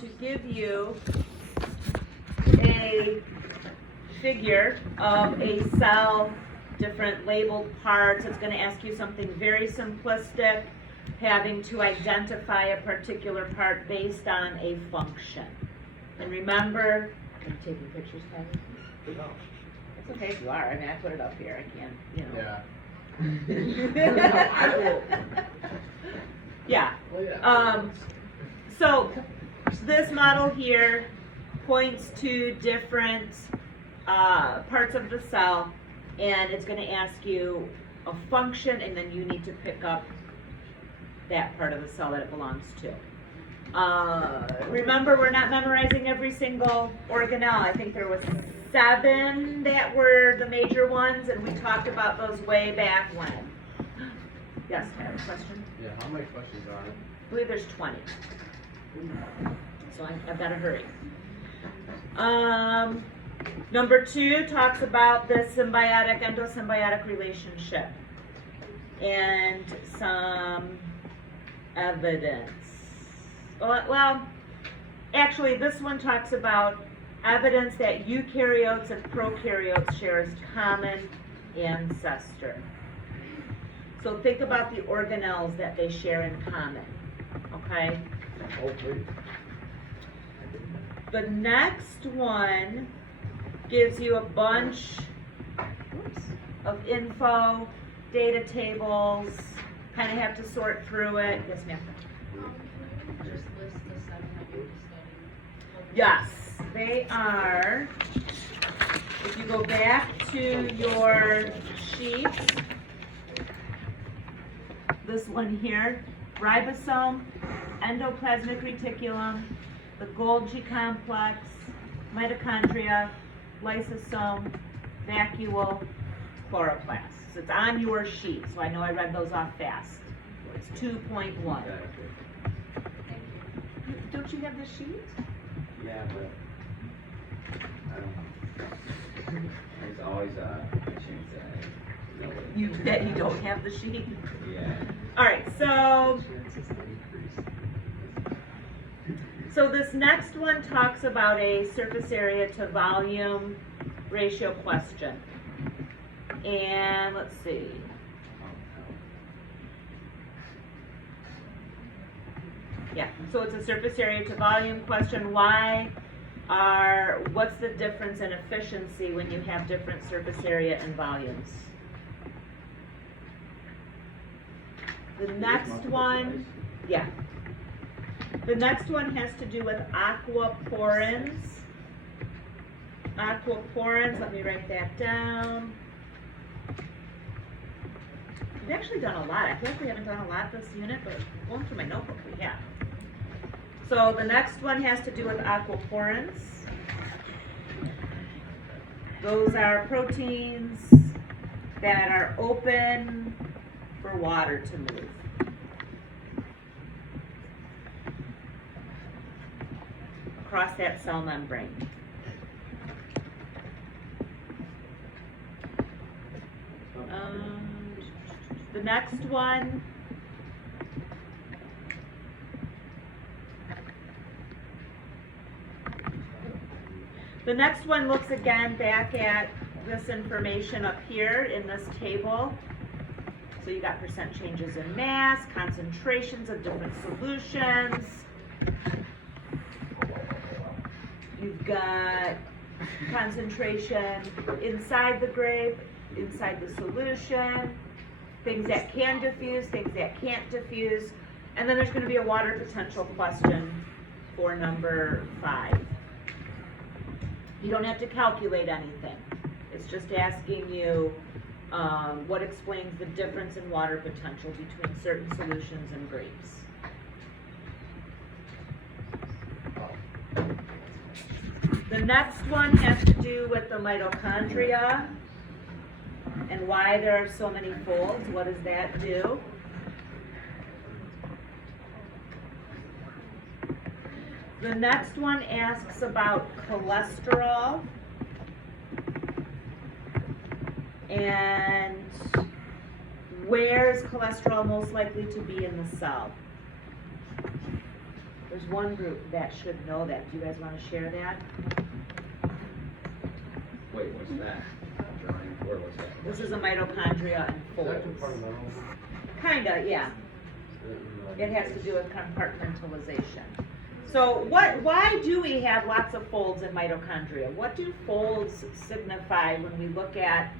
to give you a figure of a cell, different labeled parts. It's going to ask you something very simplistic, having to identify a particular part based on a function. And remember, are you taking pictures, Patty? No. It's okay if you are. I mean, I put it up here. I can't, you know. Yeah. Yeah. Well, yeah. So this model here points to different parts of the cell, and it's going to ask you a function, and then you need to pick up that part of the cell that it belongs to. Remember, we're not memorizing every single organelle. I think there was 7 that were the major ones, and we talked about those way back when. Yes, I have a question. Yeah, how many questions are there? I believe there's 20. So I've got to hurry. Number 2 talks about the symbiotic endosymbiotic relationship and some evidence. Well, actually, this one talks about evidence that eukaryotes and prokaryotes share a common ancestor. So think about the organelles that they share in common, okay? Oh, please. The next one gives you a bunch of info, data tables, kind of have to sort through it. Yes, ma'am? Just list the 7 that you're studying. Yes, they are. If you go back to your sheet, this one here, ribosome, endoplasmic reticulum, the Golgi complex, mitochondria, lysosome, vacuole, chloroplast. So it's on your sheet, so I know I read those off fast. It's 2.1. Don't you have the sheet? Yeah, but I don't know. There's always a chance that I know what That you don't have the sheet? Yeah. All right, so this next one talks about a surface area to volume ratio question. And let's see. Yeah, so it's a surface area to volume question. What's the difference in efficiency when you have different surface area and volumes? The next one, yeah. The next one has to do with aquaporins. Aquaporins, let me write that down. We've actually done a lot. I feel like we haven't done a lot this unit, but going through my notebook, we have. So the next one has to do with aquaporins. Those are proteins that are open for water to move. Across that cell membrane. The next one looks again back at this information up here in this table. So you got percent changes in mass, concentrations of different solutions. You've got concentration inside the grape, inside the solution, things that can diffuse, things that can't diffuse, and then there's going to be a water potential question for number 5. You don't have to calculate anything. It's just asking you what explains the difference in water potential between certain solutions and grapes. The next one has to do with the mitochondria and why there are so many folds. What does that do? The next one asks about cholesterol and where is cholesterol most likely to be in the cell? There's one group that should know that. Do you guys wanna share that? Wait, what's that? Drawing, where was that? This is a mitochondria and Is that folds. compartmental? Kinda, yeah. It has to do with compartmentalization. So why do we have lots of folds in mitochondria? What do folds signify when we look at,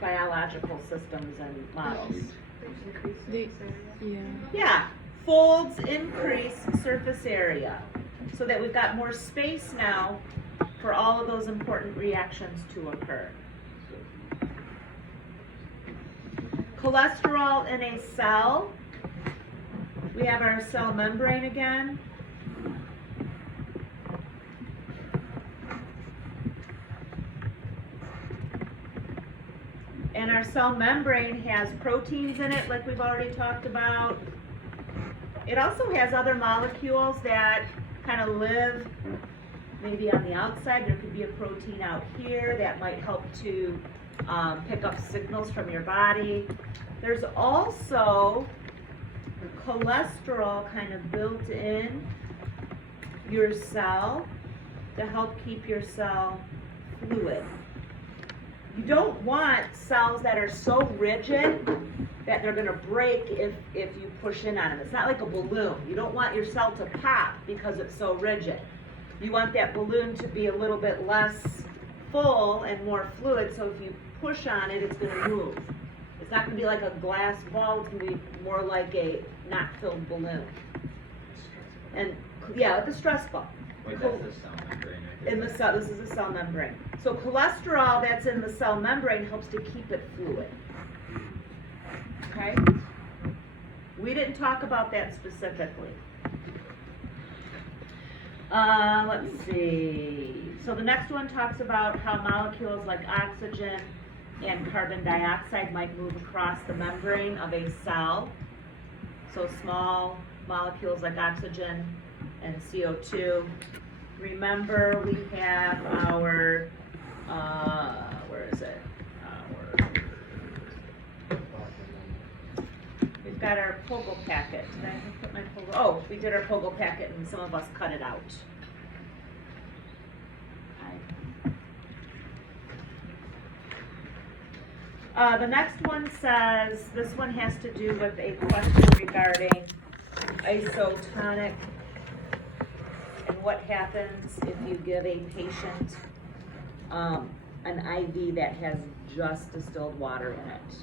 biological systems and models? Yeah, folds increase surface area, so that we've got more space now for all of those important reactions to occur. Cholesterol in a cell. We have our cell membrane again. And our cell membrane has proteins in it, like we've already talked about. It also has other molecules that kind of live maybe on the outside. There could be a protein out here that might help to pick up signals from your body. There's also cholesterol kind of built in your cell to help keep your cell fluid. You don't want cells that are so rigid that they're gonna break if you push in on them. It's not like a balloon. You don't want your cell to pop because it's so rigid. You want that balloon to be a little bit less full and more fluid, so if you push on it, it's gonna move. It's not gonna be like a glass ball, it's gonna be more like a not filled balloon. And, yeah, like a stress ball. Wait, that's the cell membrane right there. In the cell, this is the cell membrane. So cholesterol that's in the cell membrane helps to keep it fluid. Okay? We didn't talk about that specifically. Let's see. So the next one talks about how molecules like oxygen and carbon dioxide might move across the membrane of a cell. So small molecules like oxygen and CO2. Remember, we have our, where is it? We've got our Poggle packet. Did I put my Poggle? Oh, we did our Poggle packet and some of us cut it out. The next one says, this one has to do with a question regarding isotonic and what happens if you give a patient an IV that has just distilled water in it.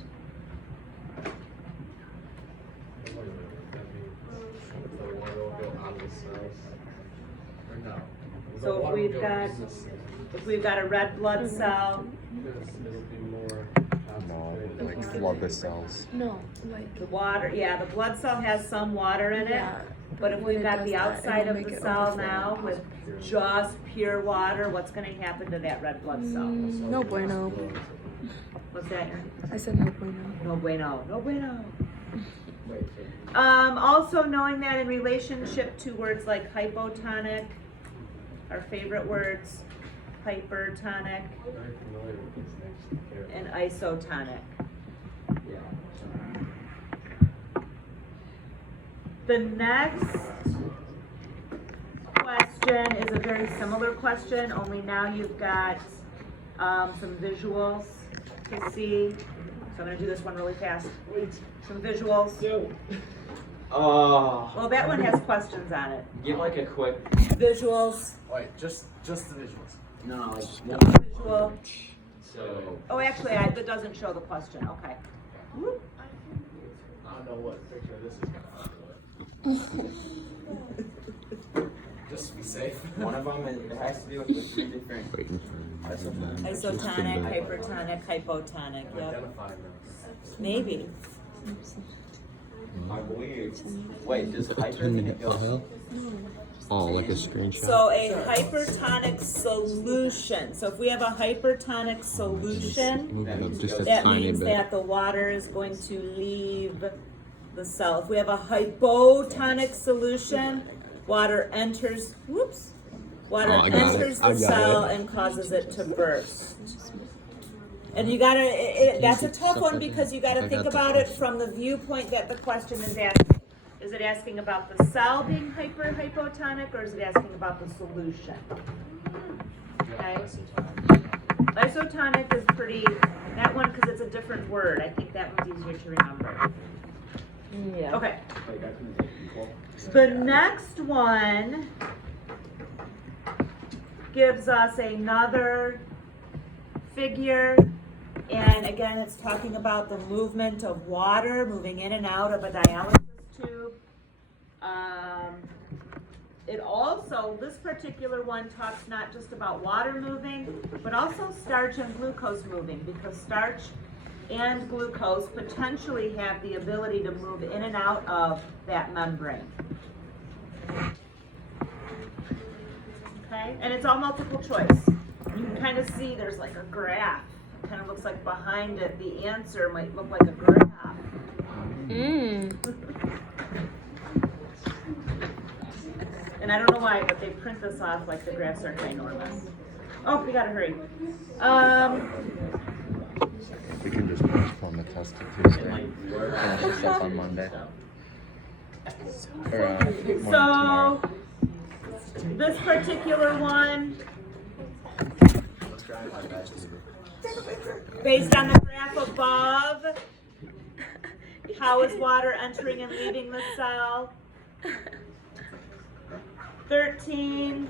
So if we've got a red blood cell, Like Love the cells. No, like the water, yeah, the blood cell has some water in it. yeah. But if when we've it got does the that, outside it'll of make the it cell overflow. now with just pure water, what's gonna happen to that red blood cell? No bueno. What's that? Erin? I said no bueno. No bueno, no bueno. Wait, Also knowing that in relationship to words like hypotonic, our favorite words, hypertonic and isotonic. yeah. The next question is a very similar question, only now you've got some visuals to see. So I'm gonna do this one really fast. Some visuals. Oh. Well, that one has questions on it. Give like a quick. Visuals, Wait, just the visuals. No, like. visual. So. Oh, actually, that doesn't show the question, okay. Whoop. I don't know what picture this is gonna Just to be safe. One of them it has to do with the three different. Waiting for Isotonic, hypertonic, hypotonic, yep, Identifying them. maybe. I believe. Wait, does hyper mean it goes? Oh, like a screenshot. So a hypertonic solution, so if we have a hypertonic solution, Move it up just a that tiny means bit. that the water is going to leave the cell. If we have a hypotonic solution, water enters, whoops, water Oh, I got it. enters I the got cell it. and causes it to burst. And you gotta, that's a tough one because you gotta I think got the about it question. from the viewpoint that the question is asking. Is it asking about the cell being hypotonic, or is it asking about the solution? Okay. Isotonic is pretty, that one, because it's a different word, I think that one's easier to remember. Yeah. Okay, Like, I couldn't take equal. the next one gives us another figure, and again, it's talking about the movement of water moving in and out of a dialysis tube. It also, this particular one talks not just about water moving, but also starch and glucose moving, because starch and glucose potentially have the ability to move in and out of that membrane. Okay, and it's all multiple choice. You can kind of see there's like a graph. It kind of looks like behind it, the answer might look like a graph. And I don't know why, but they print this off like the graphs are ginormous. Oh, we gotta hurry. We can just postpone the test to Tuesday. Finish this up on Monday. Or, morning tomorrow. So, this particular one, based on the graph above, how is water entering and leaving the cell? 13,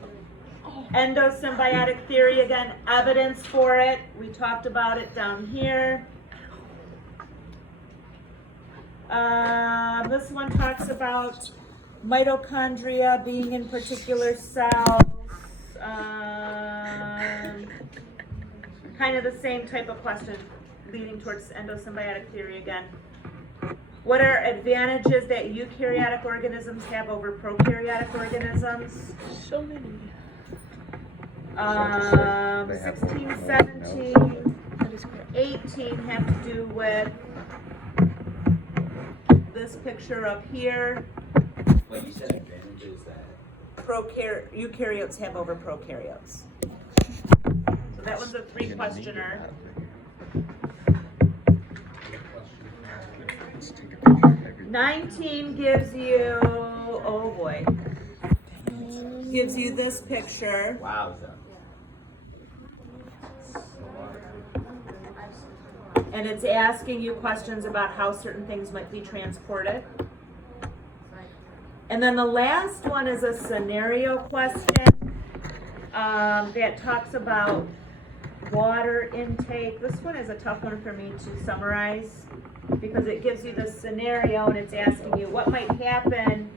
endosymbiotic theory, again, evidence for it. We talked about it down here. This one talks about mitochondria being in particular cells. Kind of the same type of question, leading towards endosymbiotic theory again. What are advantages that eukaryotic organisms have over prokaryotic organisms? So many. 16, 17, That is correct. 18 have to do with this picture up here. What you said advantages that. Eukaryotes have over prokaryotes. So that one's a 3-questioner. Let's take a picture of everything. 19 gives you, oh boy, gives you this picture. Wowza. And it's asking you questions about how certain things might be transported. And then the last one is a scenario question that talks about water intake. This one is a tough one for me to summarize because it gives you the scenario and it's asking you what might happen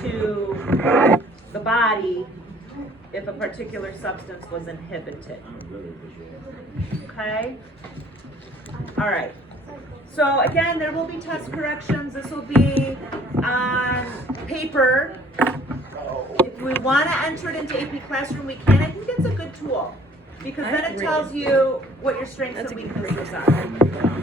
to the body if a particular substance was inhibited. Okay? All right. So again, there will be test corrections. This will be on paper. If we want to enter it into AP Classroom, we can. I think it's a good tool because I then it agree. tells you what your strengths That's and a good weaknesses are.